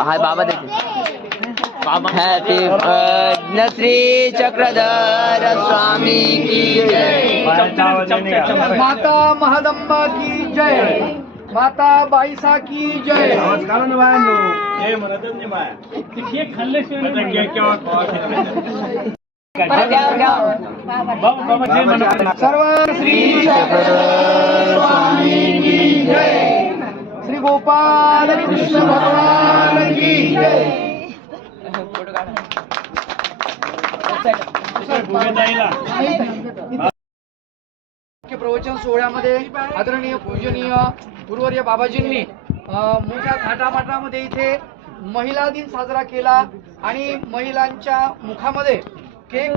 हाय बाबा देखे happy birthday Shri Chakradhar स्वामी की जय। माता महादंबा की जय। माता बाईसा की जय। सर्व श्री चक्रधर स्वामी की जय। श्री गोपाल कृष्ण भगवान की जय। प्रवचन सोहळ्यामध्ये आदरणीय पूजनीय गुरुवर्य बाबाजींनी मोठ्या थाटामाटामध्ये इथे महिला दिन साजरा केला आणि महिलांच्या मुखामध्ये केक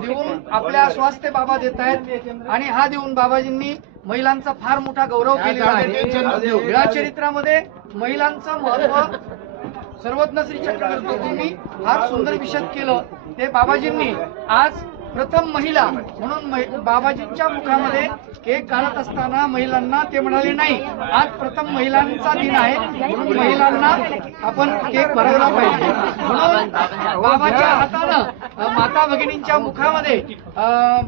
देऊन आपल्या स्वास्थ्य बाबा देत आहेत आणि हा देऊन बाबाजींनी महिलांचा फार मोठा गौरव केलेला आहे। या चरित्रामध्ये महिलांचं महत्व सर्वज्ञ श्री चक्रवर्तींनी फार सुंदर विशद केलं। ते बाबाजींनी आज प्रथम महिला म्हणून बाबाजींच्या मुखामध्ये केक घालत असताना महिलांना ते म्हणाले नाही, आज प्रथम महिलांचा दिन आहे म्हणून महिलांना आपण केक भरवला पाहिजे। म्हणून बाबाच्या हातानं माता भगिनींच्या मुखामध्ये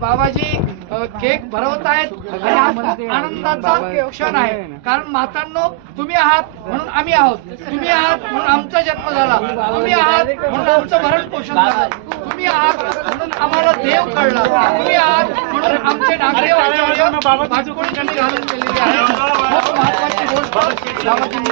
बाबाजी केक भरवत आहेत आणि आनंदाचा क्षण आहे। कारण मातांनो, तुम्ही आहात म्हणून आम्ही आहोत, तुम्ही आहात म्हणून आमचा जन्म झाला, तुम्ही आहात म्हणून आमचं भरण पोषण झालं, तुम्ही आहात म्हणून आम्हाला देव कळला, तुम्ही आहात म्हणून आमचे नागरे आचार्य भाजकोळी घालून केलेली आहे। खूप महत्वाची गोष्ट बाबाजींनी